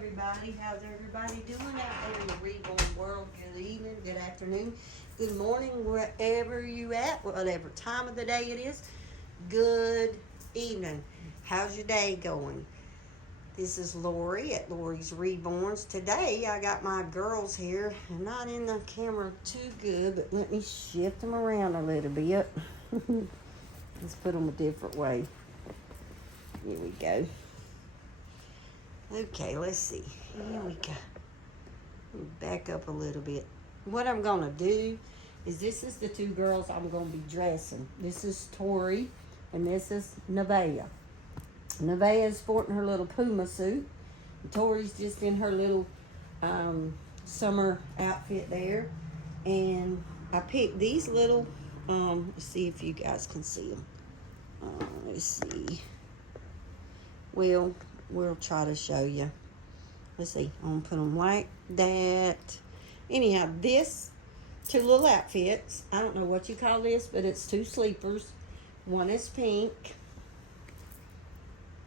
everybody. How's everybody doing out there in the reborn world? Good evening, good afternoon, good morning, wherever you at, whatever time of the day it is. Good evening. How's your day going? This is Lori at Lori's Reborns. Today I got my girls here, not in the camera too good, but let me shift them around a little bit. Let's put them a different way. Here we go. Okay, let's see. Here we go. Back up a little bit. What I'm going to do is this is the two girls I'm going to be dressing. This is Tori and this is Nevaeh. Nevaeh is sporting her little Puma suit. Tori's just in her little summer outfit there. And I picked these little, let's see if you guys can see them. Let's see. We'll try to show you. Let's see. I'm going to put them like that. Anyhow, this two little outfits. I don't know what you call this, but it's two sleepers. One is pink.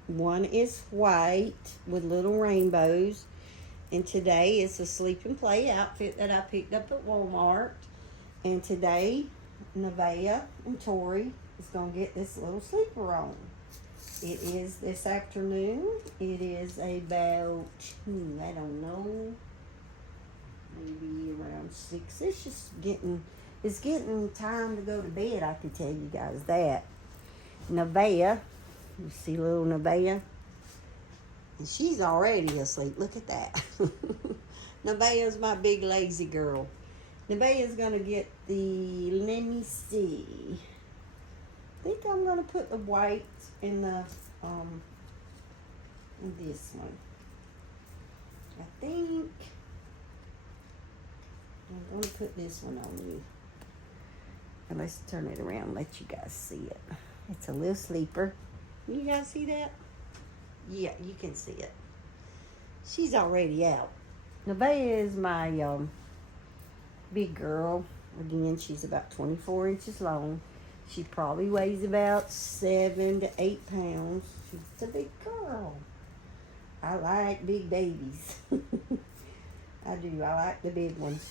One is white with little rainbows. And today it's a sleep and play outfit that I picked up at Walmart. And today, Nevaeh and Tori is going to get this little sleeper on. It is this afternoon. It is about, I don't know, maybe around 6-ish. It's getting time to go to bed, I can tell you guys that. Nevaeh, you see little Nevaeh? And she's already asleep. Look at that. Nevaeh's my big lazy girl. Nevaeh is going to get the, let me see. I think I'm going to put the white in the in this one. I think I'm going to put this one on you. And let's turn it around and let you guys see it. It's a little sleeper. You guys see that? Yeah, you can see it. She's already out. Nevaeh is my big girl. Again, she's about 24 inches long. She probably weighs about 7 to 8 pounds. She's a big girl. I like big babies. I do. I like the big ones.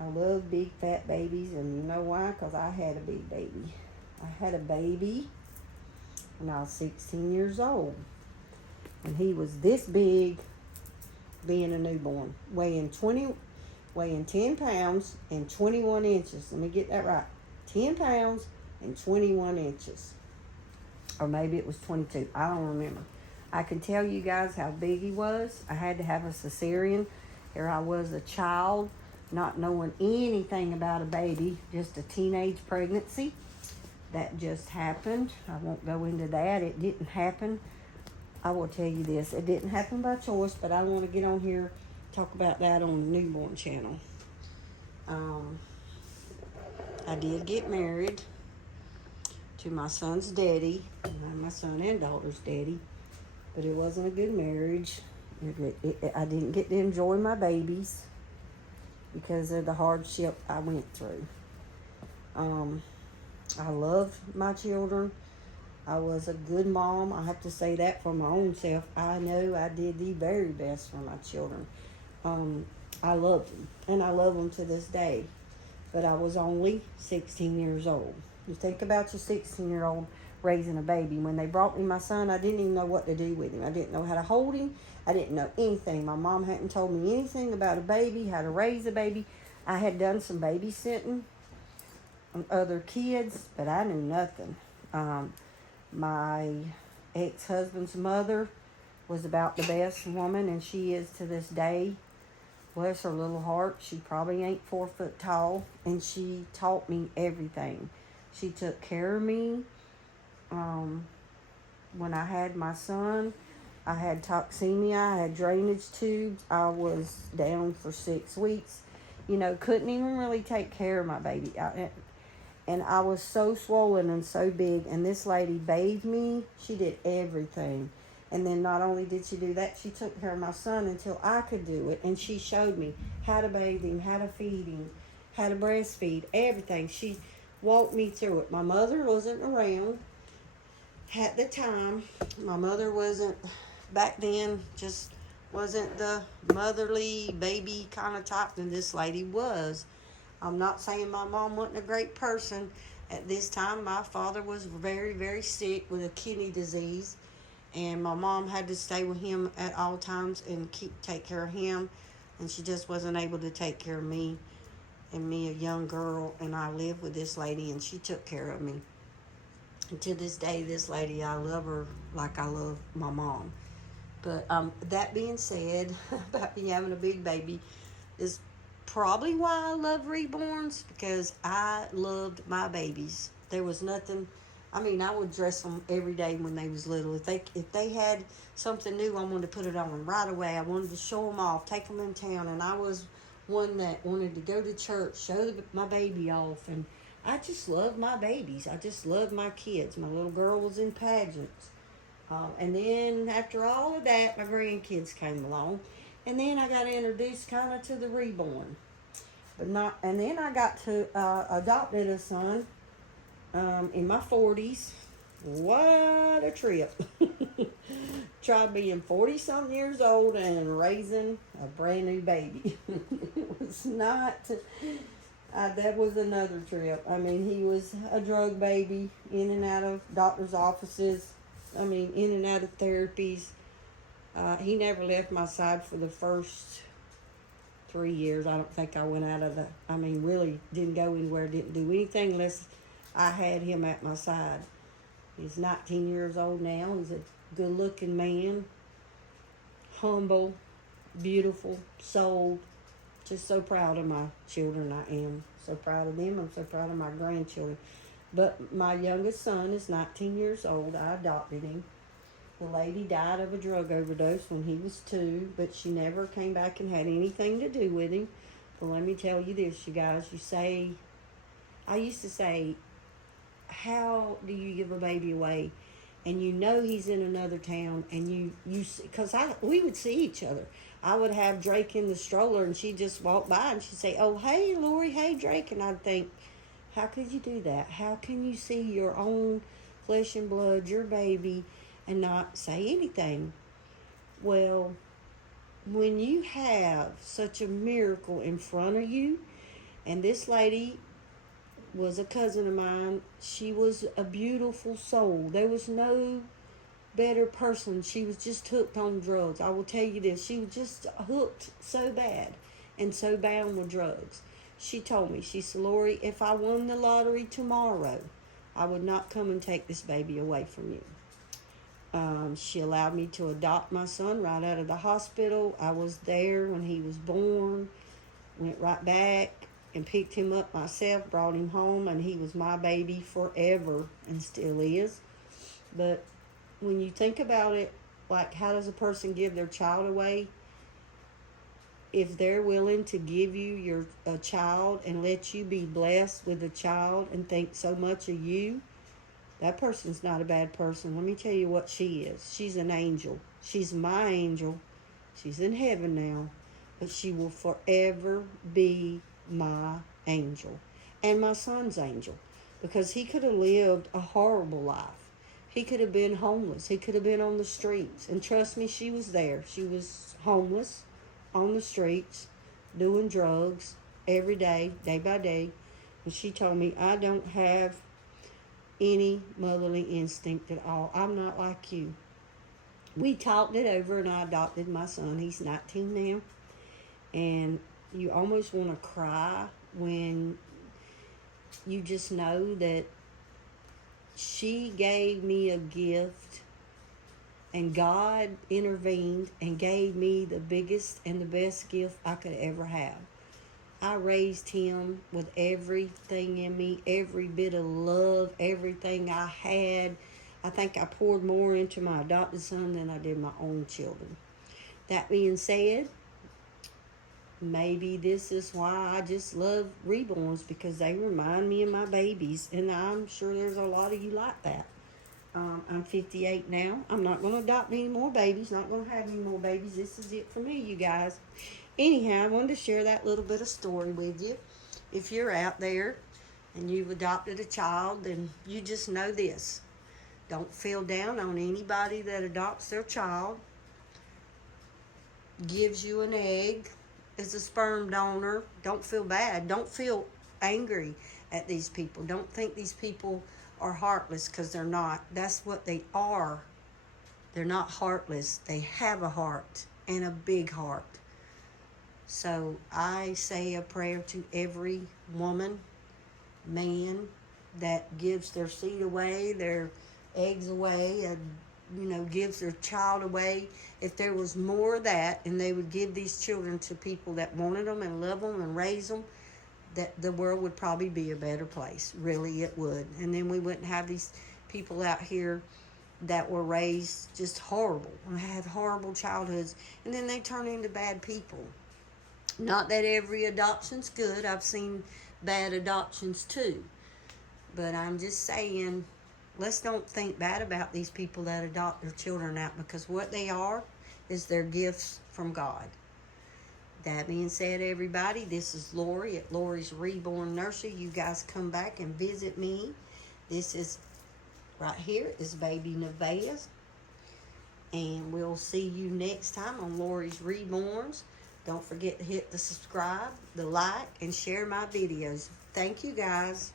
I love big fat babies, and you know why? Because I had a big baby. I had a baby when I was 16 years old. And he was this big being a newborn, weighing 10 pounds and 21 inches. Let me get that right. 10 pounds and 21 inches. Or maybe it was 22. I don't remember. I can tell you guys how big he was. I had to have a cesarean. Here I was, a child, not knowing anything about a baby, just a teenage pregnancy. That just happened. I won't go into that. It didn't happen. I will tell you this. It didn't happen by choice, but I want to get on here talk about that on the newborn channel. I did get married to my son's daddy, my son and daughter's daddy, but it wasn't a good marriage. I didn't get to enjoy my babies because of the hardship I went through. I loved my children. I was a good mom. I have to say that for my own self. I know I did the very best for my children. I loved them, and I love them to this day. But I was only 16 years old. You think about your 16-year-old raising a baby. When they brought me my son, I didn't even know what to do with him. I didn't know how to hold him. I didn't know anything. My mom hadn't told me anything about a baby, how to raise a baby. I had done some babysitting on other kids, but I knew nothing. My ex-husband's mother was about the best woman, and she is to this day. Bless her little heart. She probably ain't 4 foot tall, and she taught me everything. She took care of me. When I had my son, I had toxemia. I had drainage tubes. I was down for 6 weeks. You know, couldn't even really take care of my baby. And I was so swollen and so big. And this lady bathed me. She did everything. And then not only did she do that, she took care of my son until I could do it. And she showed me how to bathe him, how to feed him, how to breastfeed, everything. She walked me through it. My mother wasn't around at the time. My mother wasn't back then just wasn't the motherly baby kind of type than this lady was. I'm not saying my mom wasn't a great person. At this time, my father was very, very sick with a kidney disease, and my mom had to stay with him at all times and take care of him, and she just wasn't able to take care of me and me, a young girl, and I lived with this lady, and she took care of me. And to this day, this lady, I love her like I love my mom. But that being said, about me having a big baby is probably why I love reborns, because I loved my babies. There was nothing. I mean, I would dress them every day when they was little. If they had something new, I wanted to put it on them right away. I wanted to show them off, take them in town, and I was one that wanted to go to church, show my baby off, and I just loved my babies. I just loved my kids. My little girl was in pageants. And then after all of that, my grandkids came along. And then I got introduced kind of to the reborn. And then I got to adopted a son in my 40s. What a trip. Tried being 40-something years old and raising a brand new baby. It was not... that was another trip. I mean, he was a drug baby, in and out of doctor's offices. I mean, in and out of therapies. He never left my side for the first 3 years. I don't think I went out of really didn't go anywhere, didn't do anything unless I had him at my side. He's 19 years old now. He's a good-looking man. Humble, beautiful, soul. Just so proud of my children, I am. So proud of them. I'm so proud of my grandchildren. But my youngest son is 19 years old. I adopted him. The lady died of a drug overdose when he was 2, but she never came back and had anything to do with him. But let me tell you this, you guys. I used to say, how do you give a baby away? And you know he's in another town, and because we would see each other. I would have Drake in the stroller, and she'd just walk by, and she'd say, oh, hey, Lori, hey, Drake. And I'd think, how could you do that? How can you see your own flesh and blood, your baby, and not say anything? Well, when you have such a miracle in front of you, and this lady was a cousin of mine, she was a beautiful soul. There was no better person. She was just hooked on drugs. I will tell you this, she was just hooked so bad and so bound with drugs. She told me, she said, Lori, if I won the lottery tomorrow, I would not come and take this baby away from you. She allowed me to adopt my son right out of the hospital. I was there when he was born, went right back and picked him up myself, brought him home, and he was my baby forever and still is. But when you think about it, like, how does a person give their child away? If they're willing to give you a child and let you be blessed with a child and think so much of you, that person's not a bad person. Let me tell you what she is. She's an angel. She's my angel. She's in heaven now. But she will forever be my angel. And my son's angel. Because he could have lived a horrible life. He could have been homeless. He could have been on the streets. And trust me, she was there. She was homeless, on the streets, doing drugs every day, day by day. And she told me, I don't have any motherly instinct at all. I'm not like you. We talked it over, and I adopted my son. He's 19 now. And you almost want to cry when you just know that she gave me a gift, and God intervened and gave me the biggest and the best gift I could ever have. I raised him with everything in me, every bit of love, everything I had. I think I poured more into my adopted son than I did my own children. That being said, maybe this is why I just love reborns, because they remind me of my babies, and I'm sure there's a lot of you like that. I'm 58 now. I'm not going to adopt any more babies, not going to have any more babies. This is it for me, you guys. Anyhow, I wanted to share that little bit of story with you. If you're out there and you've adopted a child, then you just know this. Don't feel down on anybody that adopts their child. gives you an egg as a sperm donor. Don't feel bad. Don't feel angry at these people. Don't think these people are heartless, because they're not. That's what they are. They're not heartless. They have a heart, and a big heart. So I say a prayer to every woman, man that gives their seed away, their eggs away, and gives their child away. If there was more of that, and they would give these children to people that wanted them and love them and raise them, that the world would probably be a better place. Really, it would. And then we wouldn't have these people out here that were raised just horrible and had horrible childhoods, and then they turn into bad people. Not that every adoption's good. I've seen bad adoptions too. But I'm just saying, let's don't think bad about these people that adopt their children out, because what they are is their gifts from God. That being said, everybody, this is Lori at Lori's Reborn Nursery. You guys come back and visit me. This is right here is baby Nevaeh. And we'll see you next time on Lori's Reborns. Don't forget to hit the subscribe, the like, and share my videos. Thank you, guys.